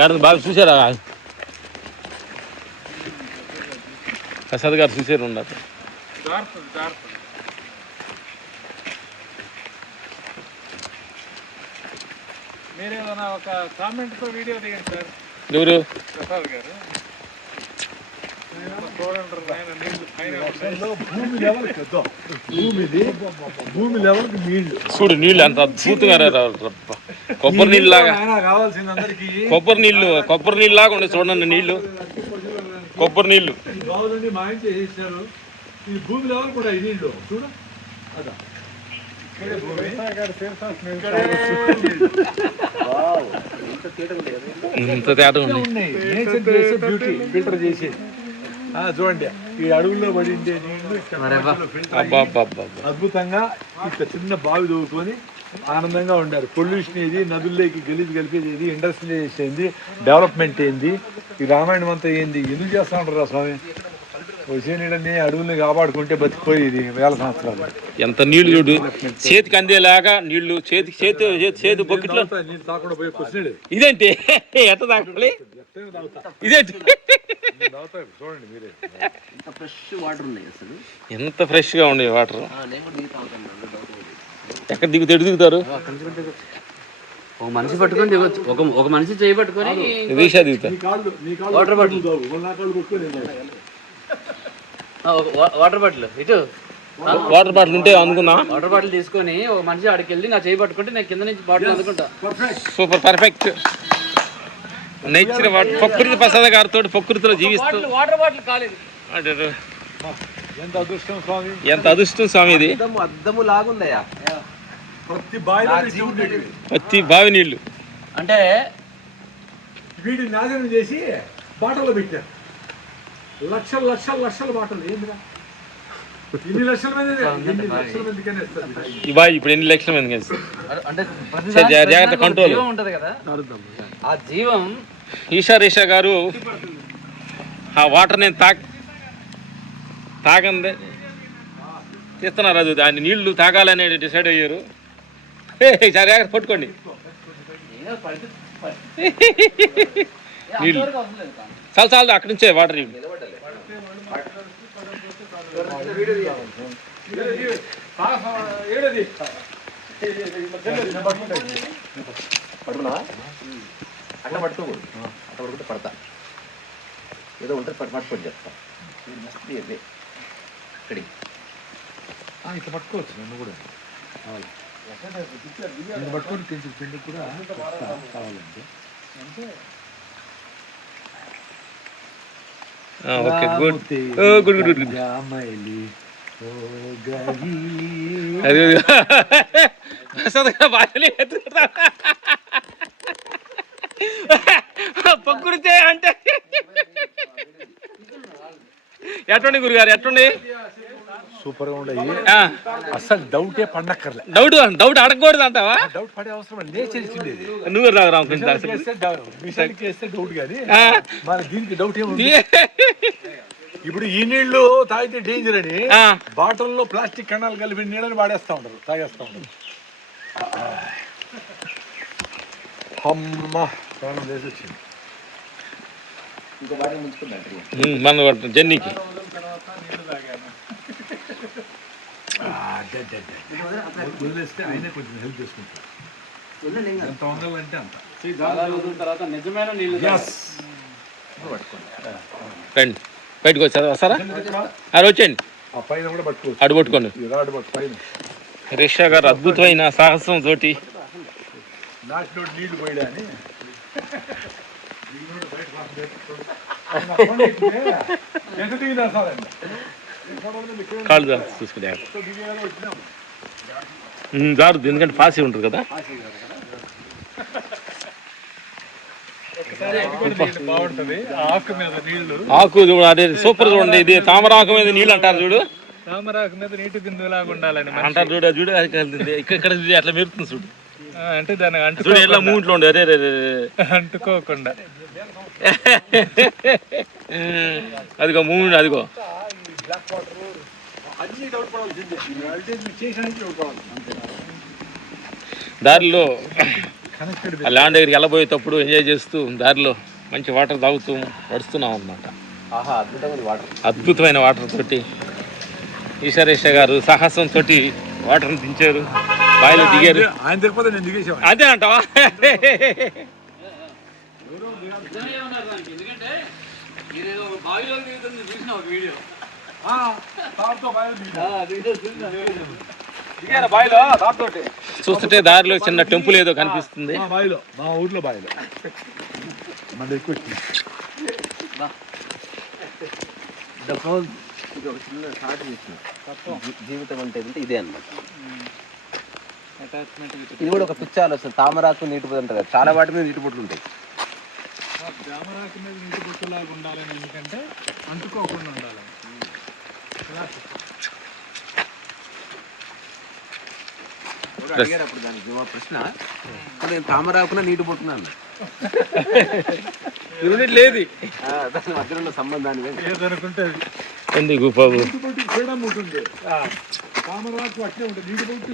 ఏడాది బాగా చూసారా ప్రసాద్ గారు చూసారు ఉండదు మీరేమన్నా ఒక కామెంట్తో వీడియో దిగండి సార్. ఎవరు ప్రసాద్ గారు భూమి లెవెల్కి నీళ్లు చూడు, నీళ్ళు అంత అద్భుతంగా కొబ్బరి నీళ్ళు లాగా కావాల్సింది అందరికి. కొబ్బరి నీళ్ళు లాగా ఉండే చూడండి నీళ్లు, కొబ్బరి నీళ్లు బాగుందండి. మా ఇంటి చేసినారు. ఈ భూమి లెవెల్ కూడా ఈ నీళ్లు చూడు. అదా ఇంత తేడా ఉంది. బ్యూటీ ఫిల్టర్ చేసి చూడండి. ఈ అడవుల్లో పడిండే నీళ్లు అద్భుతంగా ఇక్కడ చిన్న బావి దవ్వుకొని ఆనందంగా ఉండారు. పొల్యూషన్ ఏది, నదుల్లోకి గలీజ్ కలిపేది ఏది, ఇండస్ట్రియలైజేషన్ ఏంది, డెవలప్మెంట్ ఏంది, ఈ రామాయణం అంతా ఏంది, ఎందుకు చేస్తా ఉంటారు రా స్వామి? వచ్చే నీళ్ళని అడవుల్ని కాపాడుకుంటే బతికిపోయేది వేల సంవత్సరాలు. ఎంత నీళ్లు చూడు, చేతికి అందేలాగా నీళ్లు, చేతి బొక్కిట్లో నీళ్ళు తాకుండా పోయి కూర్చున్నాడు. ఇదేంటి ఎట్ట తాకాలి? ఇదేంటి చూడండి మీరే ఎంత ఫ్రెష్ వాటర్ ఉన్నాయి అసలు. ఎంత ఫ్రెష్ గా ఉన్నాయి వాటర్. ఎక్కడ దిగుతారు? ఒక మనిషి పట్టుకొని దిగొచ్చు. ఒక మనిషి చేయి పట్టుకొని వాటర్ బాటిల్, వాటర్ బాటిల్ ఇటు వాటర్ బాటిల్ ఉంటే అందుకున్నా. వాటర్ బాటిల్ తీసుకొని ఒక మనిషి ఆడికి వెళ్ళి నా చేయి పట్టుకుంటే నేను కింద నుంచి బాటిల్ అందుకుంటా. Super, perfect. నేచర్ ప్రకృతి ప్రసాద్ గారితో ప్రకృతిలో జీవిస్తూ వాటర్ బాటిల్ కాలేదు. ఎంత అదృష్టం స్వామి, ఎంత అదృష్టం స్వామి. ఇది అద్దము లాగుందయ్యా. ప్రతి బావి నీళ్లు అంటే వీటిని నాశనం చేసి బాటల్లో పెట్టారు. లక్షల లక్షల లక్షల బాటలు. ఏందిరా ఇన్ని లక్షల మంది ఈ బావి ఇప్పుడు ఎన్ని లక్షల మంది అంటే జాగ్రత్త కంట్రోల్ ఉంటది కదా. ఆ జీవం ఈషా గారు ఆ వాటర్ నేను తాగందే తీస్తున్నారు. అది దాన్ని నీళ్లు తాగాలని డిసైడ్ అయ్యారు. జాగ్రత్త పట్టుకోండి. నీళ్ళు చాలు అక్కడి నుంచే వాటర్ నీళ్ళు. అట్లా పట్టుకోకూడదు. అట్లా పడుకుంటే పడతా ఏదో ఉంటుంది పట్టుకొని చెప్తా. ఇట్లా పట్టుకోవచ్చు. నన్ను కూడా పట్టుకొని కొంచెం పిండి కూడా కావాలంటే okay, good good good good. అది పొక్కుడితే అంటే ఎట్లుండి గురుగారు, ఎట్లుండి? సూపర్ గా ఉండయి. అసలు డౌటే పడక్కర్లే. డౌట్ అడగకూడదు అంటావా? డౌట్ పడే అవసరం లేచేసింది. నువ్వు రావు డౌట్ కానీ మన దీనికి డౌట్ ఏముంది? ఇప్పుడు ఈ నీళ్లు తాగితే డేంజర్ అని బాటిల్లో ప్లాస్టిక్ కణాలు కలిపి నీళ్ళని వాడేస్తా ఉంటారు, తాగేస్తా ఉంటారు. అమ్మ ప్రాణం లేచి వచ్చింది. మన జర్నీకి వదిలేస్తే ఆయనే కొంచెం హెల్ప్ చేసుకుంటారు. ఎంత వండాలంటే అంత. రండి బయటకు వచ్చారా? వస్తారా? అది వచ్చేయండి. ఆ పైన కూడా పట్టుకోవచ్చు. అడు పట్టుకోండి. రిషా గారు అద్భుతమైన సాహసం తోటి నీళ్లు పోయడా అని కాళ్ళు చూసుకుంటే జారుద్ది, ఎందుకంటే పాసి ఉంటుంది కదా. ఆకు అదే సూపర్ చూడండి. ఇది తామరాకు మీద నీళ్ళు అంటారు చూడు. తామరాకు మీద నీటి బిందువులాగా ఉండాలని అంటారు చూడు. చూడు ఇక్కడ అట్లా మెరుతుంది చూడు. అంటే దాన్ని చూడు ఎలా మూమెంట్లో ఉండే. అరే అంటుకోకుండా అదిగో మూమెంట్, అదిగో దారిలో కనెక్టెడ్ ఆ ల్యాండ్ దగ్గరికి వెళ్ళబోయేటప్పుడు ఎంజాయ్ చేస్తూ దారిలో మంచి వాటర్ తాగుతూ నడుస్తున్నాం అన్నమాట. ఆహా అద్భుతమైన వాటర్. అద్భుతమైన వాటర్ తోటి ఈశ్వరేష గారు సాహసంతో వాటర్ని దించారు, బావిలో దిగారు. ఆయన తిరుపతి నేను దిగేసాను. అదే అంటావా? చూస్తుంటే దారిలో చిన్న టెంపుల్ ఏదో కనిపిస్తుంది. బావిలో మా ఊర్లో బావిలో మన ఎక్కువ ఇది ఒక చిన్న షార్ట్ చేసిన జీవితం అంటే ఇదే అన్నమాట. ఇది కూడా ఒక పిచ్చి ఆలోచన. తామరాకు నీటి పొద్దు అంటారు కదా, చాలా వాటి మీద నీటి పొట్లు ఉంటాయి. తామరాకు మీద నీటి పొట్టులాగా ఉండాలని, ఎందుకంటే అంటుకోకుండా ఉండాలి. అడిగారు అప్పుడు దానికి ప్రశ్న, నేను తామరాకున నీటి పొట్టున్నాను లేదు దాని మధ్యలో ఉన్న సంబంధాన్ని ఏదనుకుంటే ఎందుకు బాబు నీటి పొట్టుకి ఫ్రీడమ్ ఉంటుంది, తామరాకు అట్లే ఉంటుంది. నీటి పొట్టు